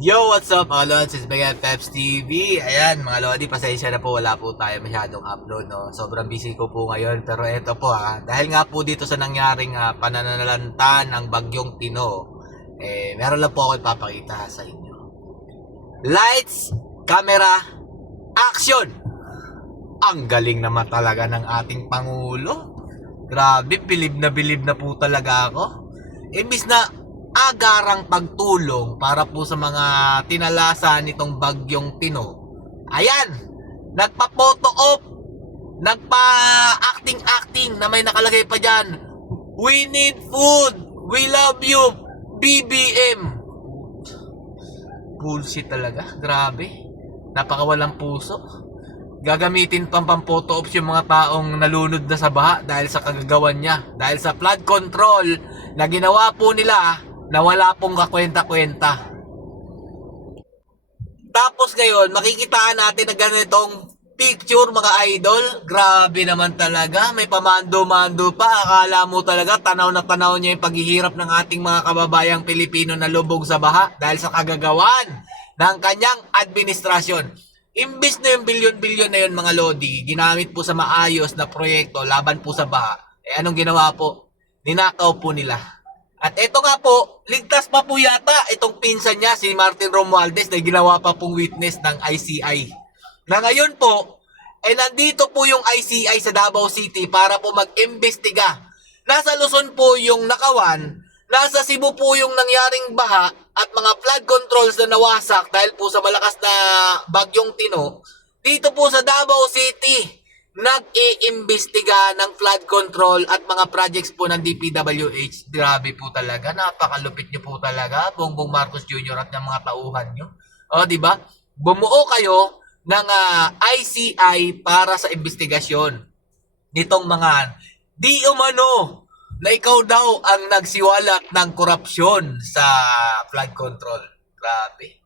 Yo, what's up mga Lods? It's Big Peps TV. Ayan, mga Lodi, pasensya na po. Wala po tayo masyadong upload, no? Sobrang busy ko po ngayon. Pero eto po, ha. Dahil nga po dito sa nangyaring uh, pananalanta ng Bagyong Tino, eh, meron lang po ako ipapakita sa inyo. Lights, camera, action! Ang galing naman talaga ng ating Pangulo. Grabe, bilib na bilib na po talaga ako. Imbis na agarang pagtulong para po sa mga tinalasa nitong bagyong Tino. Ayan, nagpa-photo op, nagpa-acting-acting na may nakalagay pa dyan. We need food, we love you, BBM. Bullshit talaga, grabe. Napakawalang puso. Gagamitin pang pang-photo ops yung mga taong nalunod na sa baha dahil sa kagagawan niya. Dahil sa flood control na ginawa po nila na wala pong kakwenta-kwenta. Tapos ngayon, makikitaan natin na ganitong picture mga idol. Grabe naman talaga. May pamando-mando pa. Akala mo talaga tanaw na tanaw niya yung paghihirap ng ating mga kababayang Pilipino na lubog sa baha dahil sa kagagawan ng kanyang administrasyon. Imbis na yung bilyon-bilyon na yun mga Lodi, ginamit po sa maayos na proyekto laban po sa baha. Eh anong ginawa po? Ninakaw po nila. At ito nga po, ligtas pa po yata itong pinsan niya, si Martin Romualdez, na ginawa pa pong witness ng ICI. Na ngayon po, eh nandito po yung ICI sa Davao City para po mag-imbestiga. Nasa Luzon po yung nakawan, nasa Cebu po yung nangyaring baha at mga flood controls na nawasak dahil po sa malakas na bagyong Tino. Dito po sa Davao City, nag-iimbestiga ng flood control at mga projects po ng DPWH. Grabe po talaga, napakalupit niyo po talaga, Bongbong Marcos Jr. at ng mga tauhan niyo. O, di ba? Bumuo kayo ng ah, ICI para sa investigasyon nitong mga di umano na ikaw daw ang nagsiwalat ng korupsyon sa flood control. Grabe.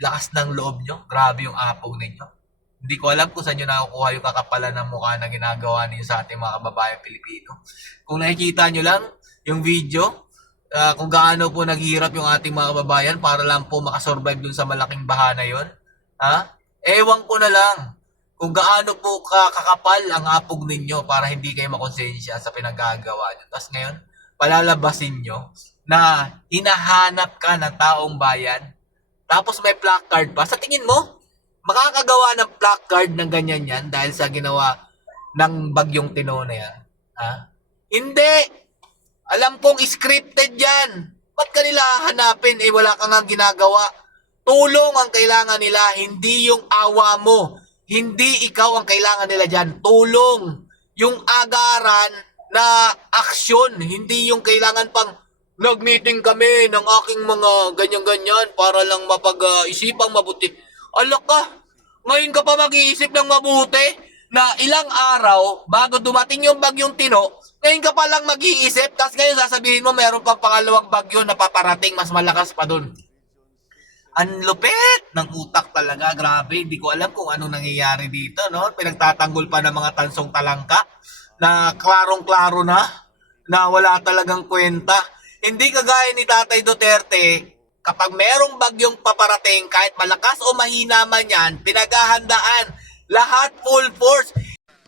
Lakas ng loob nyo. Grabe yung apog ninyo. Hindi ko alam kung saan nyo nakukuha yung kakapalan ng mukha na ginagawa niyo sa ating mga kababayan Pilipino. Kung nakikita nyo lang yung video, ah, kung gaano po naghihirap yung ating mga kababayan para lang po makasurvive dun sa malaking baha na yon. Ha? Ewan ko na lang kung gaano po ka- kakapal ang apog ninyo para hindi kayo makonsensya sa pinagagawa nyo. Tapos ngayon, palalabasin nyo na hinahanap ka ng taong bayan, tapos may placard pa. Sa tingin mo, makakagawa ng placard ng ganyan yan dahil sa ginawa ng bagyong tino na yan? Ha? Hindi! Alam kong scripted yan. Ba't ka nila hanapin eh wala kang nga ginagawa? Tulong ang kailangan nila, hindi yung awa mo. Hindi ikaw ang kailangan nila dyan. Tulong. Yung agaran na aksyon. Hindi yung kailangan pang nag-meeting kami ng aking mga ganyan-ganyan para lang mapag-isipang mabuti. Alak ka, ngayon ka pa mag-iisip ng mabuti na ilang araw bago dumating yung bagyong tino, ngayon ka pa lang mag-iisip, tapos ngayon sasabihin mo meron pang pangalawang bagyo na paparating mas malakas pa dun. Ang lupit ng utak talaga, grabe. Hindi ko alam kung anong nangyayari dito, no? Pinagtatanggol pa ng mga tansong talangka na klarong-klaro na, na wala talagang kwenta. Hindi kagaya ni Tatay Duterte, kapag merong bagyong paparating, kahit malakas o mahina man yan, pinaghahandaan. Lahat full force.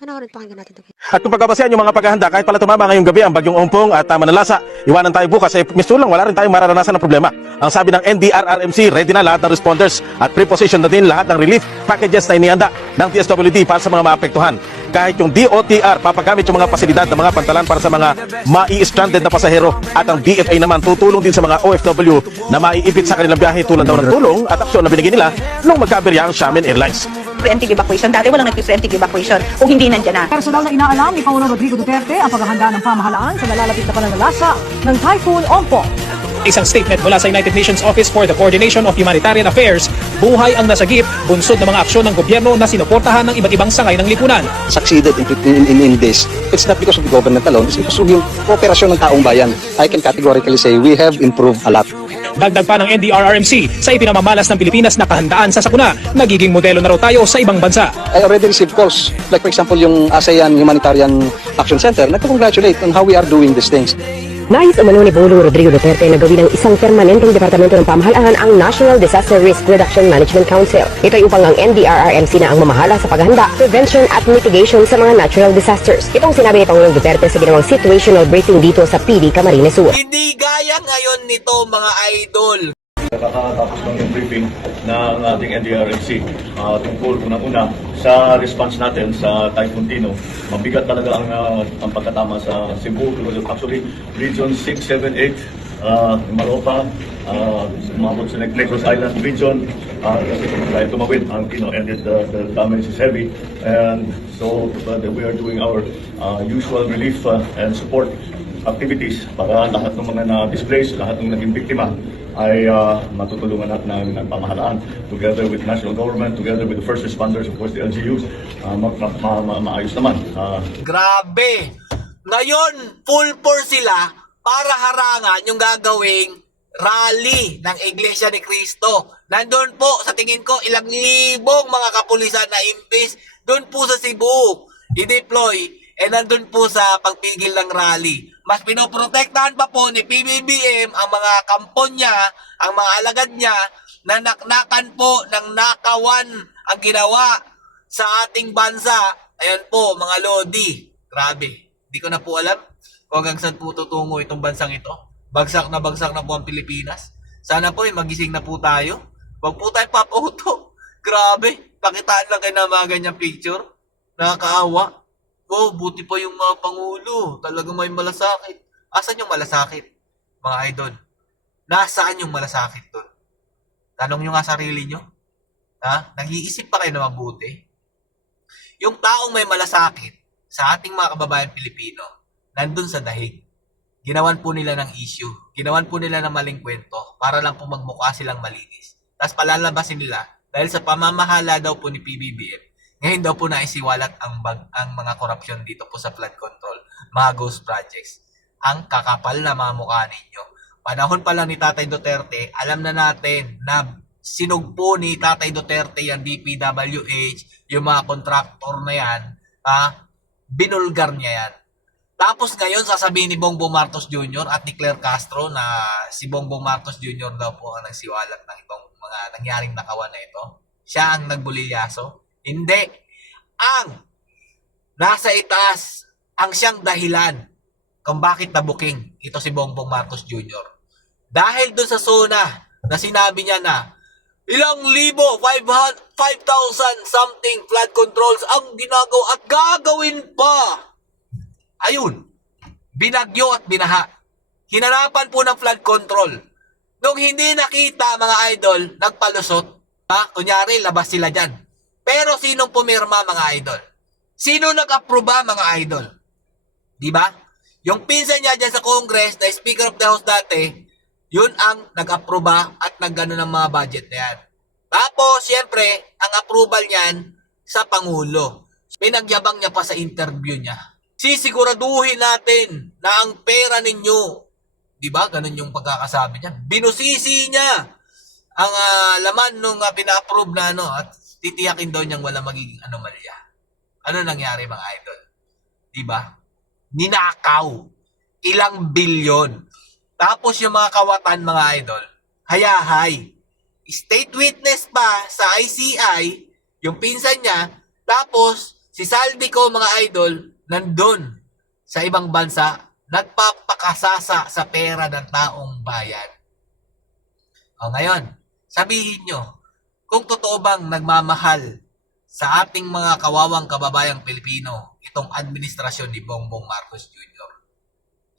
Panoorin pakinggan natin ito. At kung pagbabasehan yung mga paghahanda, kahit pala tumama ngayong gabi ang bagyong umpong at uh, manalasa, iwanan tayo bukas eh misto lang wala rin tayong mararanasan ng problema. Ang sabi ng NDRRMC, ready na lahat ng responders at preposition na din lahat ng relief packages na inianda ng DSWD para sa mga maapektuhan. Kahit yung DOTR, papagamit yung mga pasilidad ng mga pantalan para sa mga mai-stranded na pasahero at ang DFA naman tutulong din sa mga OFW na maiipit sa kanilang biyahe tulad daw ng tulong at aksyon na binigay nila nung magkabirya ang Xiamen Airlines. Preemptive evacuation. Dati walang nag-preemptive evacuation kung hindi nandyan na. Personal na inaalam ni Pangulong Rodrigo Duterte ang paghahanda ng pamahalaan sa nalalapit na pananalasa ng Typhoon Ompong. Isang statement mula sa United Nations Office for the Coordination of Humanitarian Affairs, buhay ang nasagip, bunsod ng mga aksyon ng gobyerno na sinuportahan ng iba't ibang sangay ng lipunan. succeeded in, in, in, in this, it's not because of the government alone, it's because of yung kooperasyon ng taong bayan. I can categorically say we have improved a lot. Dagdag pa ng NDRRMC sa ipinamamalas ng Pilipinas na kahandaan sa sakuna, nagiging modelo na raw tayo sa ibang bansa. I already received calls, like for example yung ASEAN Humanitarian Action Center, nagko-congratulate on how we are doing these things. Nais umano ni Pangulong Rodrigo Duterte na gawin ng isang permanenteng departamento ng pamahalaan ang National Disaster Risk Reduction Management Council. Ito ay upang ang NDRRMC na ang mamahala sa paghahanda, prevention at mitigation sa mga natural disasters. Itong sinabi ni Pangulong Duterte sa ginawang situational briefing dito sa PD Camarines Sur. Hindi gaya ngayon nito mga idol. Kakatapos ng yung briefing ng ating NDRMC uh, tungkol unang-una sa response natin sa Typhoon Tino. Mabigat talaga ang, uh, ang pagkatama sa Cebu. Actually, Region 6, 7, 8, uh, Maropa, uh, umabot sa Negros Island region. Uh, kasi tumawid ang Tino and it, uh, the damage is heavy. And so uh, we are doing our uh, usual relief uh, and support activities para lahat ng mga na-displaced, lahat ng naging biktima ay uh, matutulungan natin ng, ng pamahalaan together with national government, together with the first responders, of course the LGUs, uh, ma- ma- ma- ma- maayos naman. Uh, Grabe! Ngayon, full force sila para harangan yung gagawing rally ng Iglesia ni Cristo. Nandun po, sa tingin ko, ilang libong mga kapulisan na imbis doon po sa Cebu i-deploy eh nandun po sa pagpigil ng rally. Mas pinoprotektahan pa po ni PBBM ang mga kampon niya, ang mga alagad niya na naknakan po ng nakawan ang ginawa sa ating bansa. Ayan po, mga Lodi. Grabe. Hindi ko na po alam kung hanggang saan po tutungo itong bansang ito. Bagsak na bagsak na po ang Pilipinas. Sana po eh, magising na po tayo. Huwag po tayo papauto. Grabe. Pakitaan lang kayo ng mga ganyang picture. Nakakaawa. Oh, buti pa yung mga pangulo. Talagang may malasakit. Asan yung malasakit? Mga idol. Nasaan yung malasakit doon? Tanong nyo nga sarili nyo. Ha? Nag-iisip pa kayo na mabuti? Yung taong may malasakit sa ating mga kababayan Pilipino, nandun sa dahig. Ginawan po nila ng issue. Ginawan po nila ng maling kwento para lang po magmukha silang malinis. Tapos palalabasin nila dahil sa pamamahala daw po ni PBBM. Ngayon daw po naisiwalat ang, bag, ang mga korupsyon dito po sa flood control, mga ghost projects. Ang kakapal na mga mukha ninyo. Panahon pa lang ni Tatay Duterte, alam na natin na sinugpo ni Tatay Duterte yan, DPWH, yung mga kontraktor na yan, ha? binulgar niya yan. Tapos ngayon, sasabihin ni Bongbong Marcos Jr. at ni Claire Castro na si Bongbong Marcos Jr. daw po ang nagsiwalat ng itong mga nangyaring nakawan na ito. Siya ang nagbulilyaso. Hindi. Ang nasa itaas ang siyang dahilan kung bakit nabuking ito si Bongbong Marcos Jr. Dahil doon sa zona na sinabi niya na ilang libo, 500 5,000 something flood controls ang ginagawa at gagawin pa. Ayun, binagyo at binaha. Hinanapan po ng flood control. Nung hindi nakita mga idol, nagpalusot. Ha? Kunyari, labas sila dyan. Pero sinong pumirma mga idol? Sino nag-aproba mga idol? Di ba? Yung pinsan niya dyan sa Congress na Speaker of the House dati, yun ang nag-aproba at naggano ng mga budget na yan. Tapos, siyempre, ang approval niyan sa Pangulo. Pinagyabang niya pa sa interview niya. Sisiguraduhin natin na ang pera ninyo, di ba? Ganun yung pagkakasabi niya. Binusisi niya ang ah, laman nung uh, pina-approve na ano at titiyakin daw niyang wala magiging anomalya. Ano nangyari mga idol? Di ba? Ninakaw. Ilang bilyon. Tapos yung mga kawatan mga idol, hayahay. State witness pa sa ICI, yung pinsan niya, tapos si Saldi ko mga idol, nandun sa ibang bansa, nagpapakasasa sa pera ng taong bayan. O ngayon, sabihin nyo, kung totoo bang nagmamahal sa ating mga kawawang kababayang Pilipino itong administrasyon ni Bongbong Marcos Jr.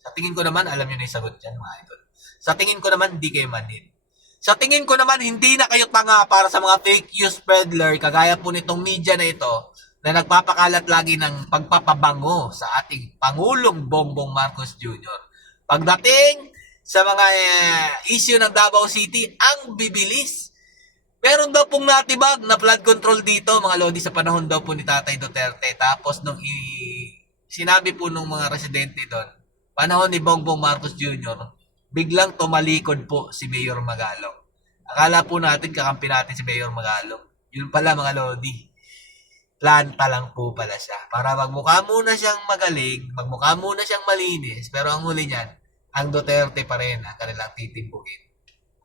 Sa tingin ko naman, alam nyo na yung sagot dyan mga idol. Sa tingin ko naman, hindi kayo manhin. Sa tingin ko naman, hindi na kayo tanga para sa mga fake news peddler kagaya po nitong media na ito na nagpapakalat lagi ng pagpapabango sa ating Pangulong Bongbong Marcos Jr. Pagdating sa mga eh, issue ng Davao City, ang bibilis. Meron daw pong natibag na flood control dito, mga lodi, sa panahon daw po ni Tatay Duterte. Tapos nung i- sinabi po nung mga residente doon, panahon ni Bongbong Marcos Jr., biglang tumalikod po si Mayor Magalong. Akala po natin kakampi natin si Mayor Magalong. Yun pala mga lodi. Planta lang po pala siya. Para magmukha muna siyang magaling, magmukha muna siyang malinis, pero ang huli niyan, ang Duterte pa rin ang kanilang titimbukin.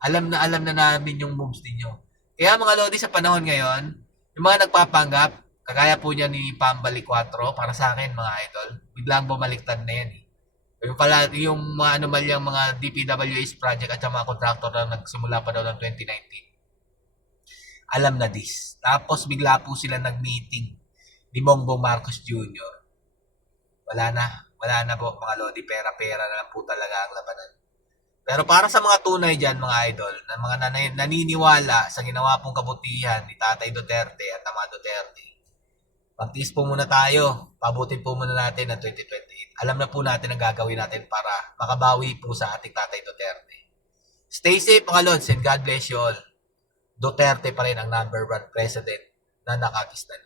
Alam na alam na namin yung moves ninyo. Kaya mga Lodi sa panahon ngayon, yung mga nagpapanggap, kagaya po niya ni Pambali 4, para sa akin mga idol, biglang bumaliktad na yan eh. Yung pala, yung mga anomalyang mga DPWH project at yung mga contractor na nagsimula pa daw ng 2019. Alam na this. Tapos bigla po sila nag-meeting ni Bongbong Marcos Jr. Wala na. Wala na po mga Lodi. Pera-pera na lang po talaga ang labanan. Pero para sa mga tunay dyan, mga idol, na mga nanay, naniniwala sa ginawa pong kabutihan ni Tatay Duterte at Ama Duterte, magtiis po muna tayo. Pabutin po muna natin ang 2028. Alam na po natin ang gagawin natin para makabawi po sa ating Tatay Duterte. Stay safe mga Lods and God bless you all. Duterte pa rin ang number one president na nakakistan